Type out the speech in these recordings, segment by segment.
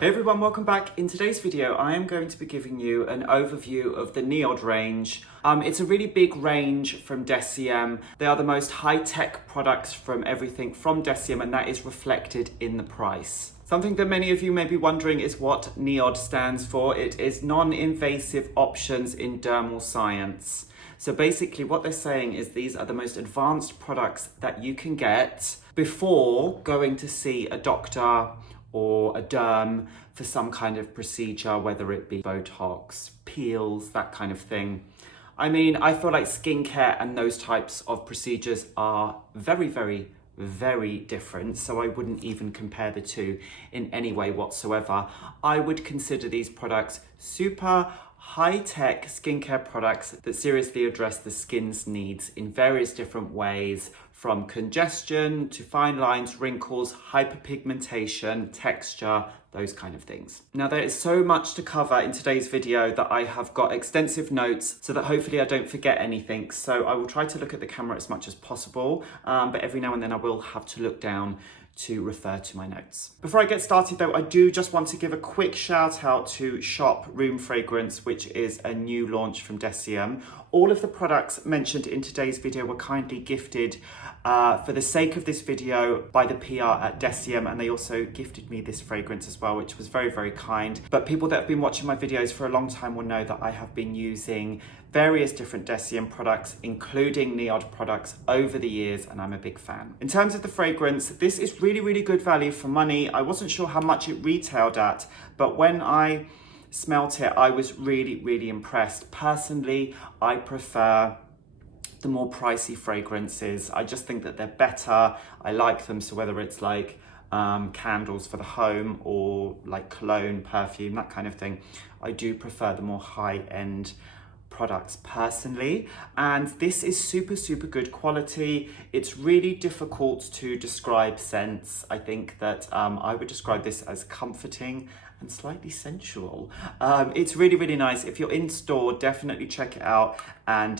Hey everyone, welcome back. In today's video, I am going to be giving you an overview of the NIOD range. It's a really big range from Deciem. They are the most high-tech products from everything from Deciem, and that is reflected in the price. Something that many of you may be wondering is what NIOD stands for. It is non-invasive options in dermal science. So basically what they're saying is these are the most advanced products that you can get before going to see a doctor or a derm for some kind of procedure, whether it be Botox, peels, that kind of thing. I mean, I feel like skincare and those types of procedures are very, very, very different. So I wouldn't even compare the two in any way whatsoever. I would consider these products super high-tech skincare products that seriously address the skin's needs in various different ways, from congestion to fine lines, wrinkles, hyperpigmentation, texture, those kind of things. Now, there is so much to cover in today's video that I have got extensive notes so that hopefully I don't forget anything. So I will try to look at the camera as much as possible, but every now and then I will have to look down to refer to my notes. Before I get started though, I do just want to give a quick shout out to Shoproom Fragrance, which is a new launch from Deciem. All of the products mentioned in today's video were kindly gifted for the sake of this video by the PR at Deciem, and they also gifted me this fragrance as well, which was very, very kind. But people that have been watching my videos for a long time will know that I have been using various different Deciem products, including NIOD products, over the years, and I'm a big fan. In terms of the fragrance, this is really, really good value for money. I wasn't sure how much it retailed at, but when I smelt it, I was really, really impressed. Personally, I prefer the more pricey fragrances. I just think that they're better. I like them. So whether it's like candles for the home or like cologne, perfume, that kind of thing, I do prefer the more high-end products personally. And this is super, super good quality. It's really difficult to describe scents. I think that I would describe this as comforting and slightly sensual. It's really, really nice. If you're in store, definitely check it out and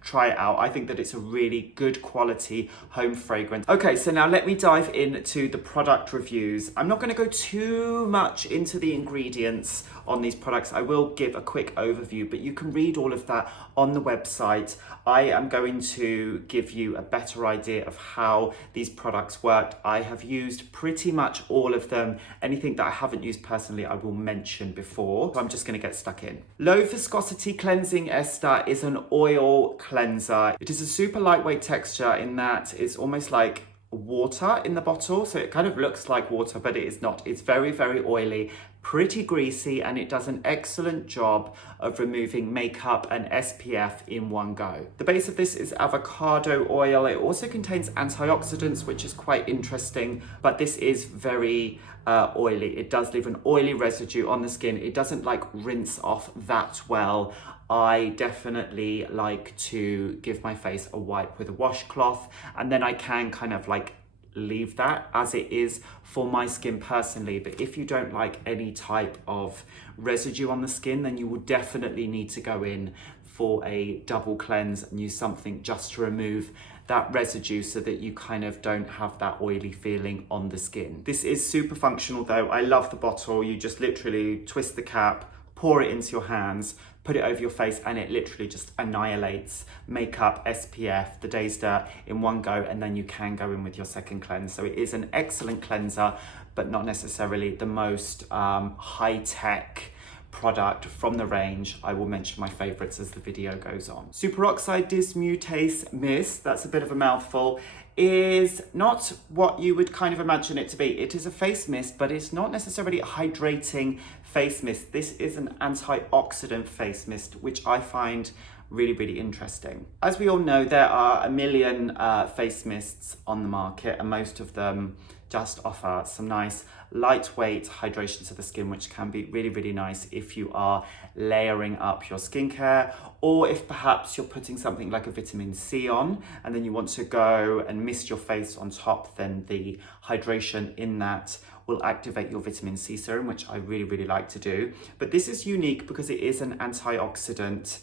try it out. I think that it's a really good quality home fragrance. Okay, so now let me dive into the product reviews. I'm not going to go too much into the ingredients on these products. I will give a quick overview, but you can read all of that on the website. I am going to give you a better idea of how these products work. I have used pretty much all of them. Anything that I haven't used personally, I will mention before. So I'm just going to get stuck in. Low Viscosity Cleansing Ester is an oil cleanser. It is a super lightweight texture in that it's almost like water in the bottle. So it kind of looks like water, but it is not. It's very, very oily, pretty greasy, and it does an excellent job of removing makeup and SPF in one go. The base of this is avocado oil. It also contains antioxidants, which is quite interesting, but this is very oily. It does leave an oily residue on the skin. It doesn't like rinse off that well. I definitely like to give my face a wipe with a washcloth, and then I can kind of like leave that as it is for my skin personally. But if you don't like any type of residue on the skin, then you will definitely need to go in for a double cleanse and use something just to remove that residue so that you kind of don't have that oily feeling on the skin. This is super functional though. I love the bottle. You just literally twist the cap, pour it into your hands, put it over your face, and it literally just annihilates makeup, SPF, the day's dirt in one go, and then you can go in with your second cleanse. So it is an excellent cleanser, but not necessarily the most high-tech product from the range. I will mention my favorites as the video goes on. Superoxide Dismutase Mist, that's a bit of a mouthful, is not what you would kind of imagine it to be. It is a face mist, but it's not necessarily a hydrating face mist. This is an antioxidant face mist, which I find really, really interesting. As we all know, there are a million face mists on the market, and most of them just offer some nice lightweight hydration to the skin, which can be really, really nice if you are layering up your skincare, or if perhaps you're putting something like a vitamin C on and then you want to go and mist your face on top, then the hydration in that will activate your vitamin C serum, which I really, really like to do. But this is unique because it is an antioxidant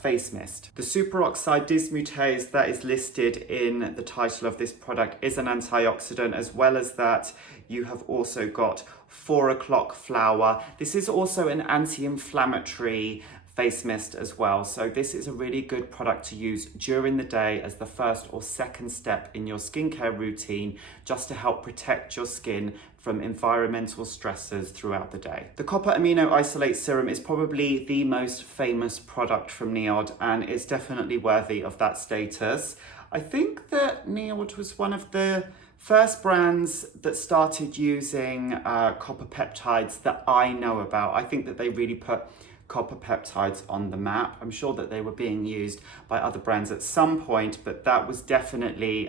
face mist. The Superoxide Dismutase that is listed in the title of this product is an antioxidant. As well as that, you have also got 4 o'clock flower. This is also an anti-inflammatory face mist as well. So this is a really good product to use during the day as the first or second step in your skincare routine, just to help protect your skin from environmental stressors throughout the day. The Copper Amino Isolate Serum is probably the most famous product from NIOD, and it's definitely worthy of that status. I think that NIOD was one of the first brands that started using copper peptides that I know about. I think that they really put copper peptides on the map. I'm sure that they were being used by other brands at some point, but that was definitely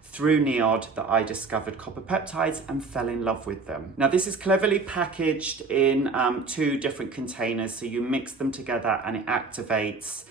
through NIOD that I discovered copper peptides and fell in love with them. Now this is cleverly packaged in 2 different containers, so you mix them together and it activates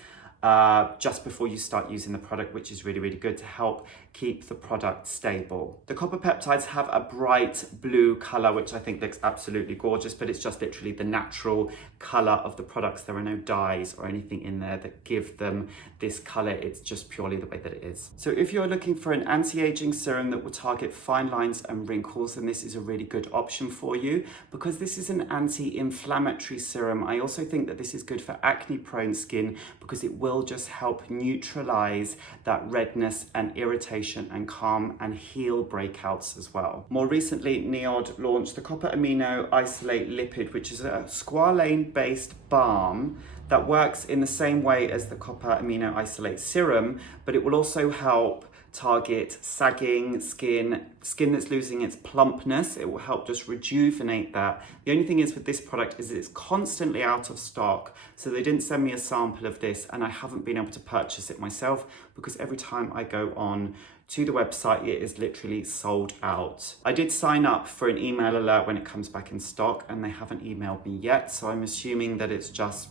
just before you start using the product, which is really, really good to help keep the product stable. The copper peptides have a bright blue color, which I think looks absolutely gorgeous, but it's just literally the natural color of the products. There are no dyes or anything in there that give them this color. It's just purely the way that it is. So if you're looking for an anti-aging serum that will target fine lines and wrinkles, then this is a really good option for you. Because this is an anti-inflammatory serum, I also think that this is good for acne prone skin, because it will just help neutralize that redness and irritation and calm and heal breakouts as well. More recently, NIOD launched the Copper Amino Isolate Lipid, which is a squalane-based balm that works in the same way as the Copper Amino Isolate Serum, but it will also help target sagging skin that's losing its plumpness. It will help just rejuvenate that. The only thing is with this product is it's constantly out of stock. So they didn't send me a sample of this, and I haven't been able to purchase it myself, because every time I go on to the website, it is literally sold out. I did sign up for an email alert when it comes back in stock, and they haven't emailed me yet. So I'm assuming that it's just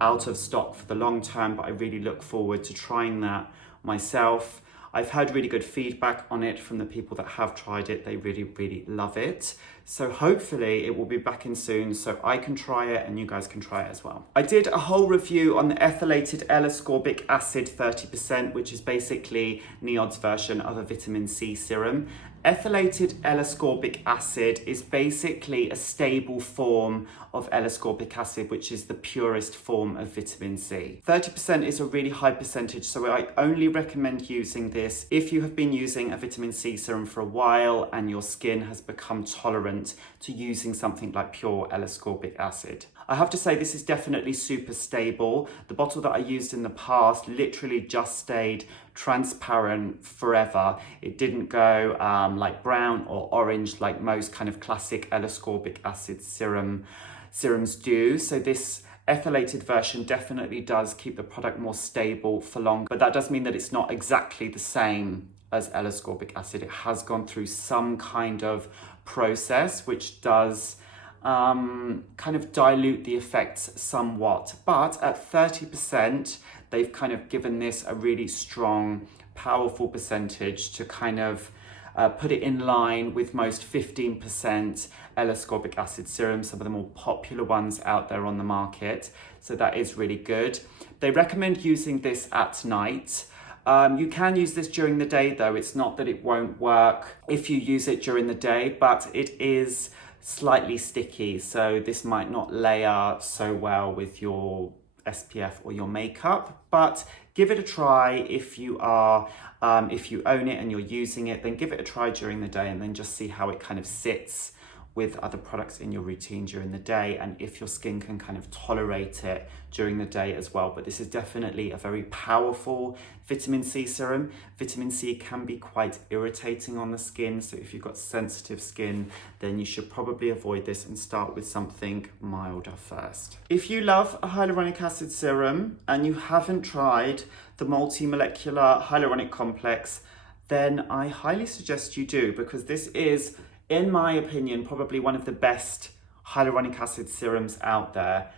out of stock for the long term, but I really look forward to trying that myself. I've heard really good feedback on it from the people that have tried it. They really, really love it. So hopefully it will be back in soon so I can try it and you guys can try it as well. I did a whole review on the Ethylated L-Ascorbic Acid 30%, which is basically NIOD's version of a vitamin C serum. Ethylated L-Ascorbic Acid is basically a stable form of L-Ascorbic acid, which is the purest form of vitamin C. 30% is a really high percentage, so I only recommend using this if you have been using a vitamin C serum for a while and your skin has become tolerant to using something like pure L-Ascorbic acid. I have to say this is definitely super stable. The bottle that I used in the past literally just stayed transparent forever. It didn't go like brown or orange like most kind of classic L-Ascorbic acid serums do. So this ethylated version definitely does keep the product more stable for longer, but that does mean that it's not exactly the same as L-Ascorbic acid. It has gone through some kind of process which does kind of dilute the effects somewhat, but at 30% they've kind of given this a really strong, powerful percentage to kind of put it in line with most 15% L-Ascorbic acid serums, some of the more popular ones out there on the market. So that is really good. They recommend using this at night. You can use this during the day though. It's not that it won't work if you use it during the day, but it is slightly sticky. So this might not layer so well with your SPF or your makeup, but give it a try if you are, if you own it and you're using it, then give it a try during the day and then just see how it kind of sits with other products in your routine during the day, and if your skin can kind of tolerate it during the day as well. But this is definitely a very powerful vitamin C serum. Vitamin C can be quite irritating on the skin, so if you've got sensitive skin, then you should probably avoid this and start with something milder first. If you love a hyaluronic acid serum and you haven't tried the multi-molecular hyaluronic complex, then I highly suggest you do, because this is, in my opinion, probably one of the best hyaluronic acid serums out there.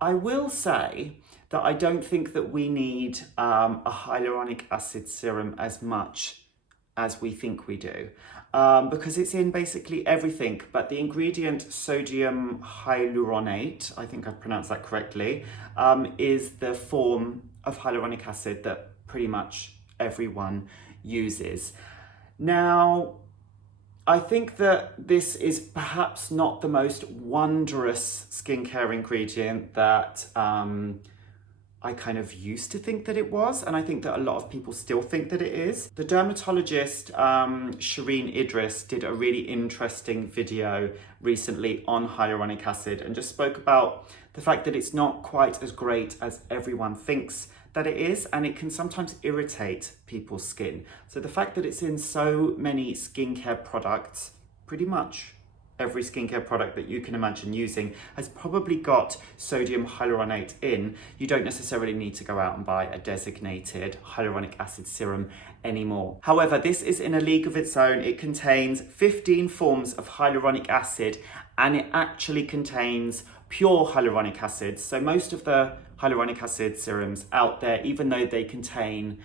I will say that I don't think that we need a hyaluronic acid serum as much as we think we do. because it's in basically everything, but the ingredient sodium hyaluronate, I think I've pronounced that correctly, is the form of hyaluronic acid that pretty much everyone uses. Now, I think that this is perhaps not the most wondrous skincare ingredient that I kind of used to think that it was, and I think that a lot of people still think that it is. The dermatologist Shireen Idris did a really interesting video recently on hyaluronic acid and just spoke about the fact that it's not quite as great as everyone thinks that it is, and it can sometimes irritate people's skin. So the fact that it's in so many skincare products, pretty much every skincare product that you can imagine using has probably got sodium hyaluronate in. You don't necessarily need to go out and buy a designated hyaluronic acid serum anymore. However, this is in a league of its own. It contains 15 forms of hyaluronic acid, and it actually contains pure hyaluronic acid. So most of the hyaluronic acid serums out there, even though they contain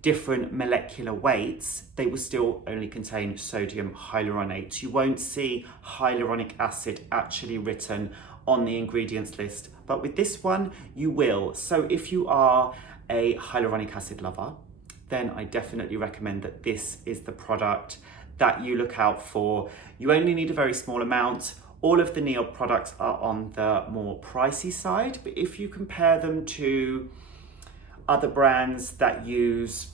different molecular weights, they will still only contain sodium hyaluronate. You won't see hyaluronic acid actually written on the ingredients list, but with this one you will. So if you are a hyaluronic acid lover, then I definitely recommend that this is the product that you look out for. You only need a very small amount. All of the NIOD products are on the more pricey side, but if you compare them to other brands that use,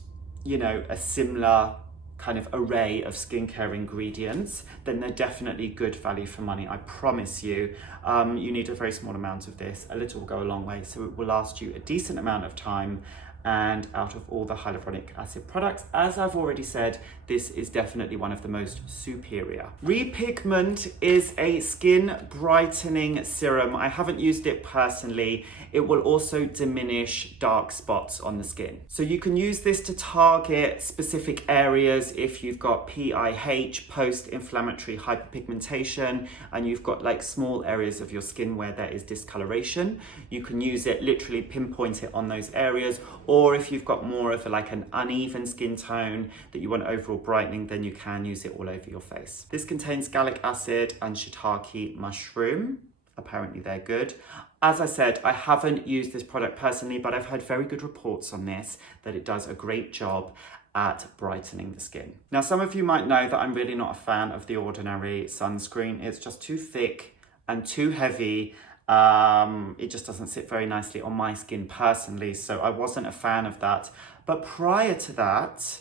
you know, a similar kind of array of skincare ingredients, then they're definitely good value for money. I promise you. You need a very small amount of this. A little will go a long way, so it will last you a decent amount of time. And out of all the hyaluronic acid products, as I've already said, this is definitely one of the most superior. Repigment is a skin brightening serum. I haven't used it personally. It will also diminish dark spots on the skin. So you can use this to target specific areas if you've got PIH, post-inflammatory hyperpigmentation, and you've got like small areas of your skin where there is discoloration. You can use it, literally pinpoint it on those areas. Or if you've got more of like an uneven skin tone that you want overall brightening, then you can use it all over your face. This contains gallic acid and shiitake mushroom. Apparently they're good. As I said, I haven't used this product personally, but I've heard very good reports on this, that it does a great job at brightening the skin. Now, some of you might know that I'm really not a fan of the ordinary sunscreen. It's just too thick and too heavy. It just doesn't sit very nicely on my skin personally, so I wasn't a fan of that. But prior to that,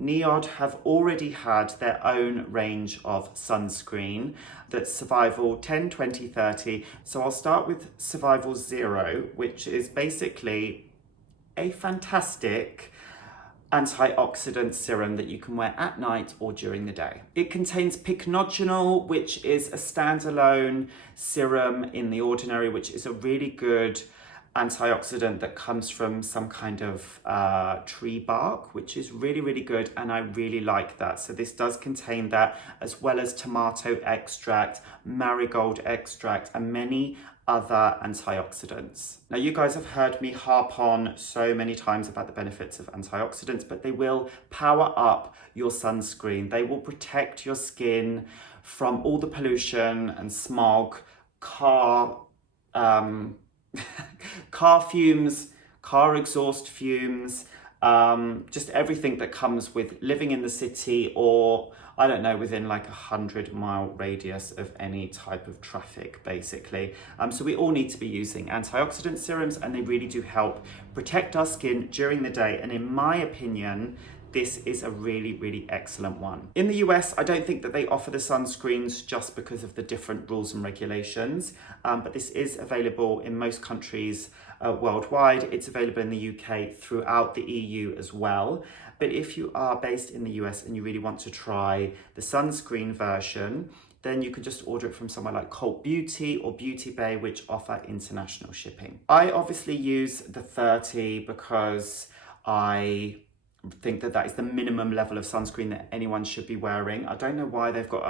NIOD have already had their own range of sunscreen that's Survival 10, 20, 30. So I'll start with Survival 0, which is basically a fantastic antioxidant serum that you can wear at night or during the day. It contains pycnogenol, which is a standalone serum in the ordinary, which is a really good antioxidant that comes from some kind of tree bark, which is really, really good, and I really like that. So this does contain that, as well as tomato extract, marigold extract, and many other antioxidants. Now, you guys have heard me harp on so many times about the benefits of antioxidants, but they will power up your sunscreen. They will protect your skin from all the pollution and smog, car fumes, car exhaust fumes, just everything that comes with living in the city, or I don't know, within like 100-mile radius of any type of traffic, basically. So we all need to be using antioxidant serums, and they really do help protect our skin during the day. And in my opinion, this is a really, really excellent one. In the US, I don't think that they offer the sunscreens just because of the different rules and regulations, but this is available in most countries worldwide. It's available in the UK, throughout the EU as well. But if you are based in the US and you really want to try the sunscreen version, then you can just order it from somewhere like Cult Beauty or Beauty Bay, which offer international shipping. I obviously use the 30 because I think that that is the minimum level of sunscreen that anyone should be wearing. I don't know why they've got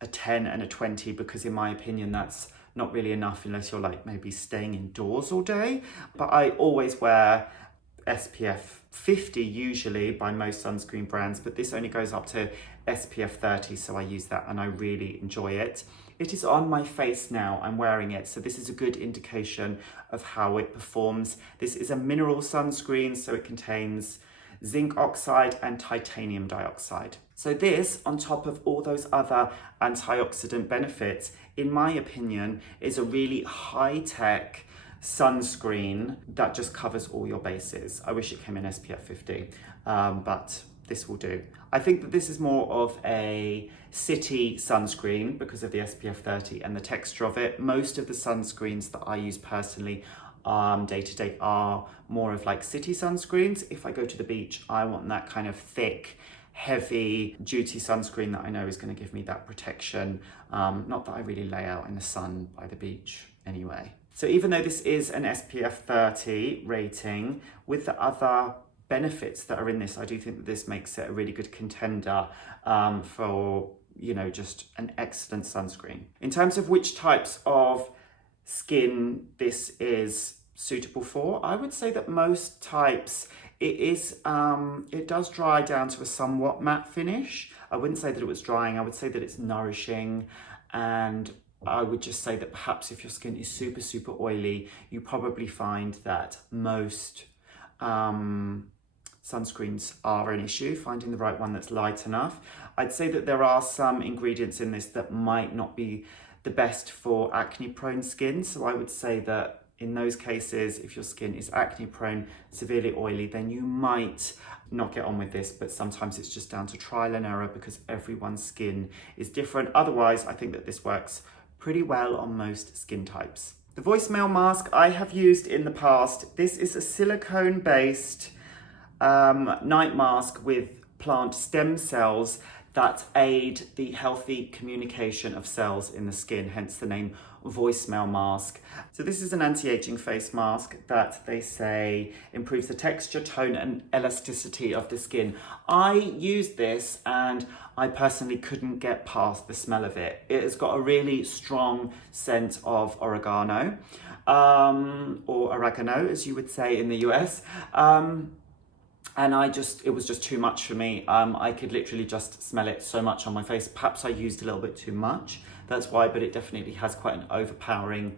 a 10 and a 20, because in my opinion, that's not really enough unless you're like maybe staying indoors all day. But I always wear SPF 50 usually by most sunscreen brands, but this only goes up to SPF 30, so I use that and I really enjoy it. It is on my face now, I'm wearing it, so this is a good indication of how it performs. This is a mineral sunscreen, so it contains zinc oxide and titanium dioxide. So this, on top of all those other antioxidant benefits, in my opinion, is a really high-tech sunscreen that just covers all your bases. I wish it came in SPF 50, but this will do. I think that this is more of a city sunscreen because of the SPF 30 and the texture of it. Most of the sunscreens that I use personally day to day are more of like city sunscreens. If I go to the beach, I want that kind of thick, heavy duty sunscreen that I know is going to give me that protection. Not that I really lay out in the sun by the beach anyway. So even though this is an SPF 30 rating, with the other benefits that are in this, I do think that this makes it a really good contender for, you know, just an excellent sunscreen. In terms of which types of skin this is suitable for, I would say that most types, it does dry down to a somewhat matte finish. I wouldn't say that it was drying, I would say that it's nourishing, and I would just say that perhaps if your skin is super, super oily, you probably find that most sunscreens are an issue, finding the right one that's light enough. I'd say that there are some ingredients in this that might not be the best for acne prone skin. So I would say that in those cases, if your skin is acne prone, severely oily, then you might not get on with this, but sometimes it's just down to trial and error because everyone's skin is different. Otherwise, I think that this works pretty well on most skin types. The voicemail mask I have used in the past. This is a silicone-based night mask with plant stem cells that aid the healthy communication of cells in the skin, hence the name voicemail mask. So this is an anti-aging face mask that they say improves the texture, tone and elasticity of the skin. I used this and I personally couldn't get past the smell of it. It has got a really strong scent of oregano, or oregano as you would say in the US. And it was just too much for me. I could literally just smell it so much on my face. Perhaps I used a little bit too much. That's why, but it definitely has quite an overpowering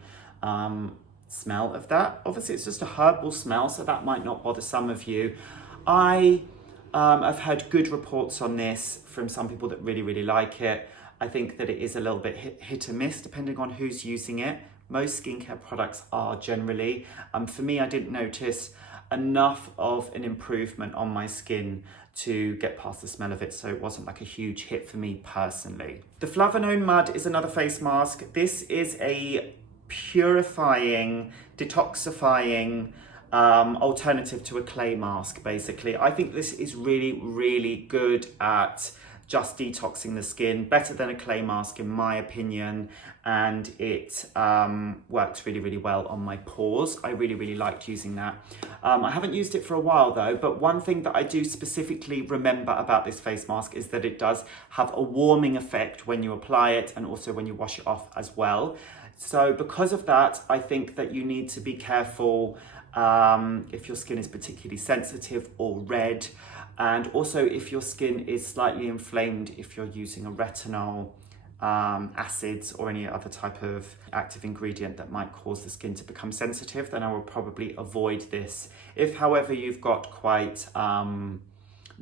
smell of that. Obviously, it's just a herbal smell, so that might not bother some of you. I've heard good reports on this from some people that really, really like it. I think that it is a little bit hit or miss depending on who's using it. Most skincare products are generally. For me, I didn't notice enough of an improvement on my skin to get past the smell of it, so it wasn't like a huge hit for me personally. The Flavanone Mud is another face mask. This is a purifying, detoxifying alternative to a clay mask, basically. I think this is really, really good at just detoxing the skin, better than a clay mask in my opinion, and it works really, really well on my pores. I really, really liked using that. I haven't used it for a while though, but one thing that I do specifically remember about this face mask is that it does have a warming effect when you apply it and also when you wash it off as well. So because of that, I think that you need to be careful if your skin is particularly sensitive or red. And also if your skin is slightly inflamed, if you're using a retinol, acids or any other type of active ingredient that might cause the skin to become sensitive, then I will probably avoid this. If however you've got quite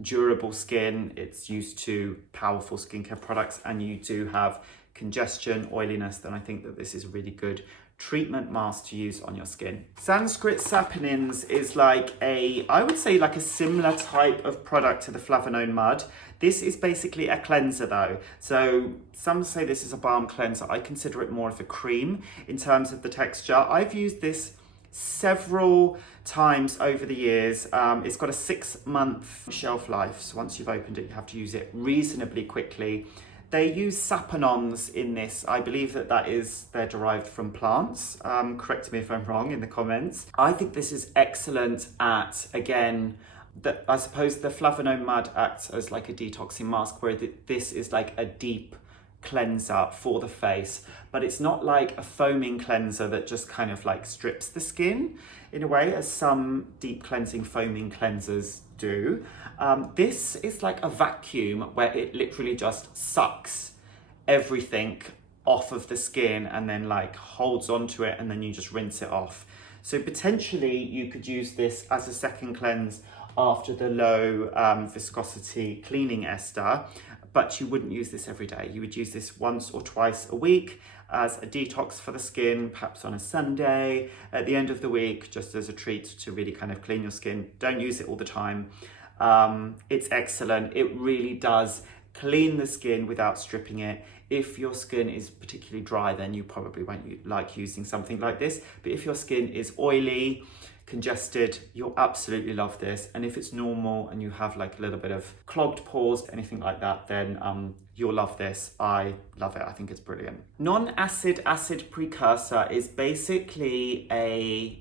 durable skin, it's used to powerful skincare products and you do have congestion, oiliness, then I think that this is a really good treatment mask to use on your skin. Sanskrit Saponins is I would say like a similar type of product to the Flavanone Mud. This is basically a cleanser though. So some say this is a balm cleanser. I consider it more of a cream in terms of the texture. I've used this several times over the years. It's got a 6-month shelf life. So once you've opened it, you have to use it reasonably quickly. They use saponins in this. I believe that they're derived from plants. Correct me if I'm wrong in the comments. I think this is excellent at, again, I suppose the Flavanone Mud acts as like a detoxing mask, where this is like a deep cleanser for the face, but it's not like a foaming cleanser that just kind of like strips the skin in a way, as some deep cleansing foaming cleansers do. This is like a vacuum where it literally just sucks everything off of the skin and then like holds onto it, and then you just rinse it off. So potentially you could use this as a second cleanse after the low viscosity cleaning ester, but you wouldn't use this every day. You would use this once or twice a week as a detox for the skin, perhaps on a Sunday at the end of the week, just as a treat to really kind of clean your skin. Don't use it all the time. It's excellent. It really does clean the skin without stripping it. If your skin is particularly dry, then you probably won't like using something like this. But if your skin is oily, congested, you'll absolutely love this. And if it's normal and you have like a little bit of clogged pores, anything like that, then you'll love this. I love it. I think it's brilliant. Non-acid acid precursor is basically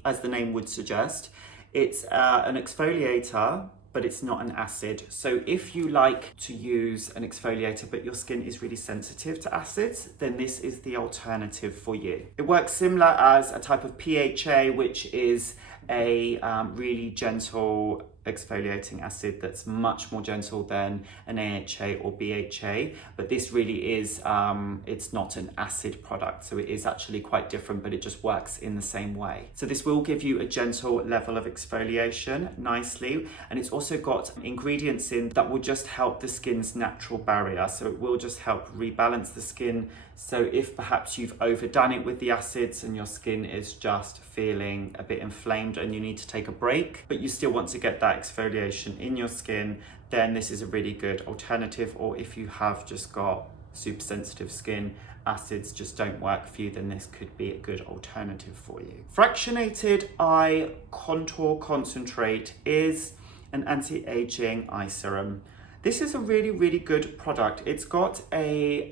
as the name would suggest, it's an exfoliator, but it's not an acid. So if you like to use an exfoliator but your skin is really sensitive to acids, then this is the alternative for you. It works similar as a type of PHA, which is a really gentle exfoliating acid that's much more gentle than an AHA or BHA, but this really is, it's not an acid product, so it is actually quite different, but it just works in the same way. So this will give you a gentle level of exfoliation nicely, and it's also got ingredients in that will just help the skin's natural barrier, so it will just help rebalance the skin. So if perhaps you've overdone it with the acids and your skin is just feeling a bit inflamed and you need to take a break, but you still want to get that exfoliation in your skin, then this is a really good alternative. Or if you have just got super sensitive skin, acids just don't work for you, then this could be a good alternative for you. Fractionated Eye Contour Concentrate is an anti-aging eye serum. This is a really, really good product. It's got a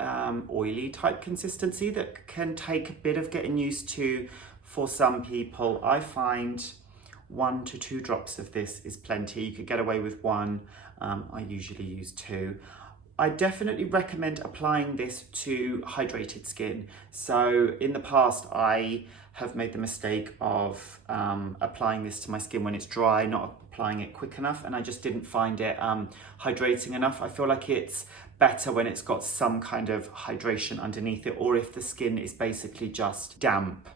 oily type consistency that can take a bit of getting used to for some people. I find 1 to 2 drops of this is plenty. You could get away with 1. I usually use 2. I definitely recommend applying this to hydrated skin. So in the past, I have made the mistake of applying this to my skin when it's dry, not applying it quick enough, and I just didn't find it hydrating enough. I feel like it's better when it's got some kind of hydration underneath it, or if the skin is basically just damp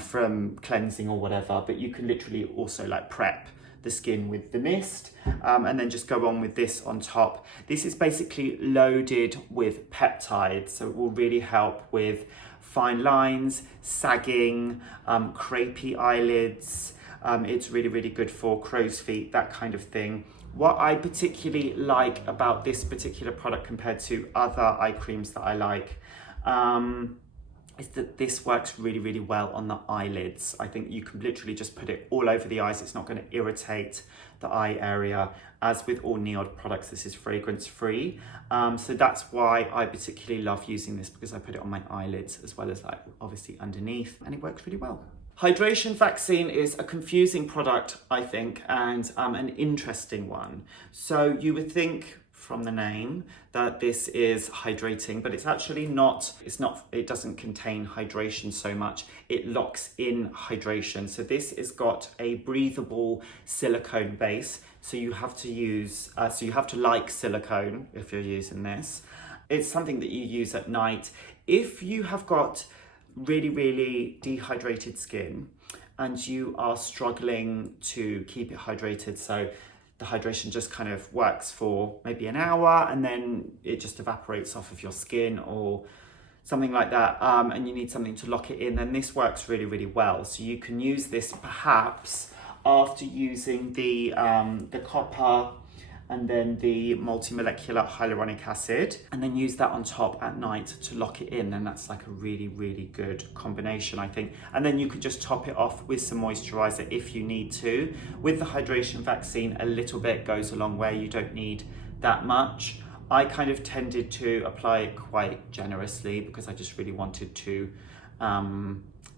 from cleansing or whatever. But you can literally also like prep the skin with the mist and then just go on with this on top. This is basically loaded with peptides, so it will really help with fine lines, sagging, crepey eyelids. It's really, really good for crow's feet, that kind of thing. What I particularly like about this particular product compared to other eye creams that I like is that this works really, really well on the eyelids. I think you can literally just put it all over the eyes. It's not going to irritate the eye area. As with all NIOD products, this is fragrance free. So that's why I particularly love using this, because I put it on my eyelids as well as like obviously underneath, and it works really well. Hydration Vaccine is a confusing product, I think, and an interesting one. So you would think from the name that this is hydrating, but it's actually not. It doesn't contain hydration so much. It locks in hydration. So this has got a breathable silicone base. So you have to like silicone if you're using this. It's something that you use at night. If you have got really, really dehydrated skin and you are struggling to keep it hydrated, so the hydration just kind of works for maybe an hour and then it just evaporates off of your skin or something like that, and you need something to lock it in, then this works really, really well. So you can use this perhaps after using the copper and then the multimolecular hyaluronic acid, and then use that on top at night to lock it in, and that's like a really, really good combination, I think. And then you could just top it off with some moisturizer if you need to. With the Hydration Vaccine, a little bit goes a long way. You don't need that much. I kind of tended to apply it quite generously because I just really wanted to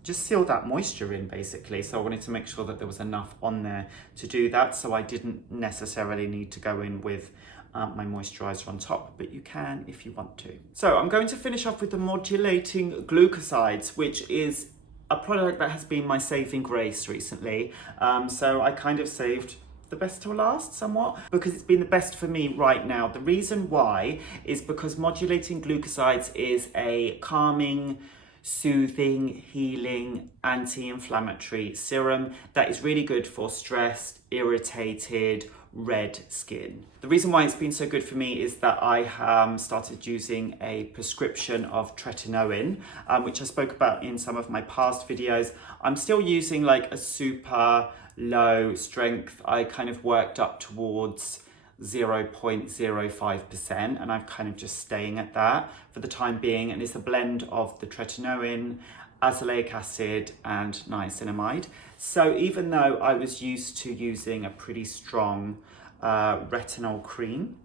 just seal that moisture in, basically. So I wanted to make sure that there was enough on there to do that. So I didn't necessarily need to go in with my moisturizer on top, but you can if you want to. So I'm going to finish off with the Modulating Glucosides, which is a product that has been my saving grace recently. So I kind of saved the best till last somewhat because it's been the best for me right now. The reason why is because Modulating Glucosides is a calming, soothing, healing, anti-inflammatory serum that is really good for stressed, irritated, red skin. The reason why it's been so good for me is that I started using a prescription of tretinoin, which I spoke about in some of my past videos. I'm still using like a super low strength. I kind of worked up towards 0.05%, and I'm kind of just staying at that for the time being, and it's a blend of the tretinoin, azelaic acid and niacinamide. So even though I was used to using a pretty strong retinol cream,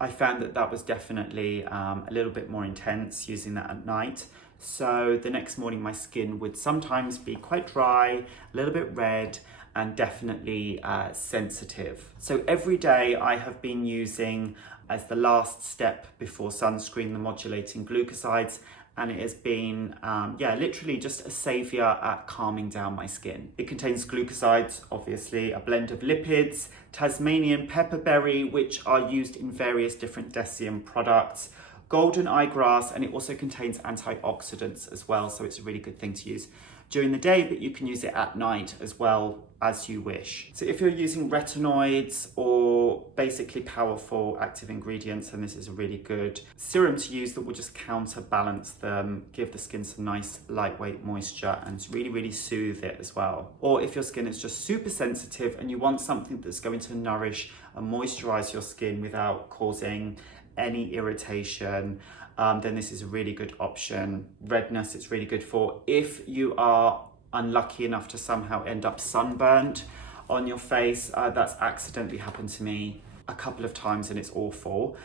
I found that that was definitely a little bit more intense using that at night. So the next morning my skin would sometimes be quite dry, a little bit red, and definitely sensitive. So every day I have been using, as the last step before sunscreen, the Modulating Glucosides, and it has been, literally just a savior at calming down my skin. It contains glucosides, obviously, a blend of lipids, Tasmanian pepperberry, which are used in various different Deciem products, golden eyegrass, and it also contains antioxidants as well, so it's a really good thing to use during the day, but you can use it at night as well as you wish. So if you're using retinoids or basically powerful active ingredients, then this is a really good serum to use that will just counterbalance them, give the skin some nice lightweight moisture and really, really soothe it as well. Or if your skin is just super sensitive and you want something that's going to nourish and moisturize your skin without causing any irritation, then this is a really good option. Redness, it's really good for if you are unlucky enough to somehow end up sunburnt on your face. That's accidentally happened to me a couple of times and it's awful.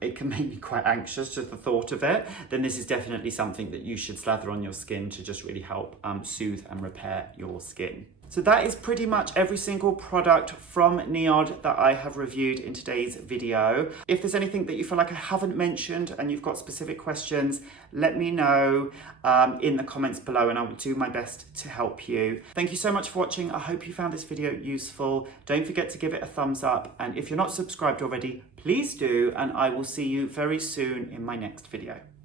It can make me quite anxious, just the thought of it. Then this is definitely something that you should slather on your skin to just really help soothe and repair your skin. So that is pretty much every single product from NIOD that I have reviewed in today's video. If there's anything that you feel like I haven't mentioned and you've got specific questions, let me know in the comments below and I will do my best to help you. Thank you so much for watching. I hope you found this video useful. Don't forget to give it a thumbs up, and if you're not subscribed already, please do, and I will see you very soon in my next video.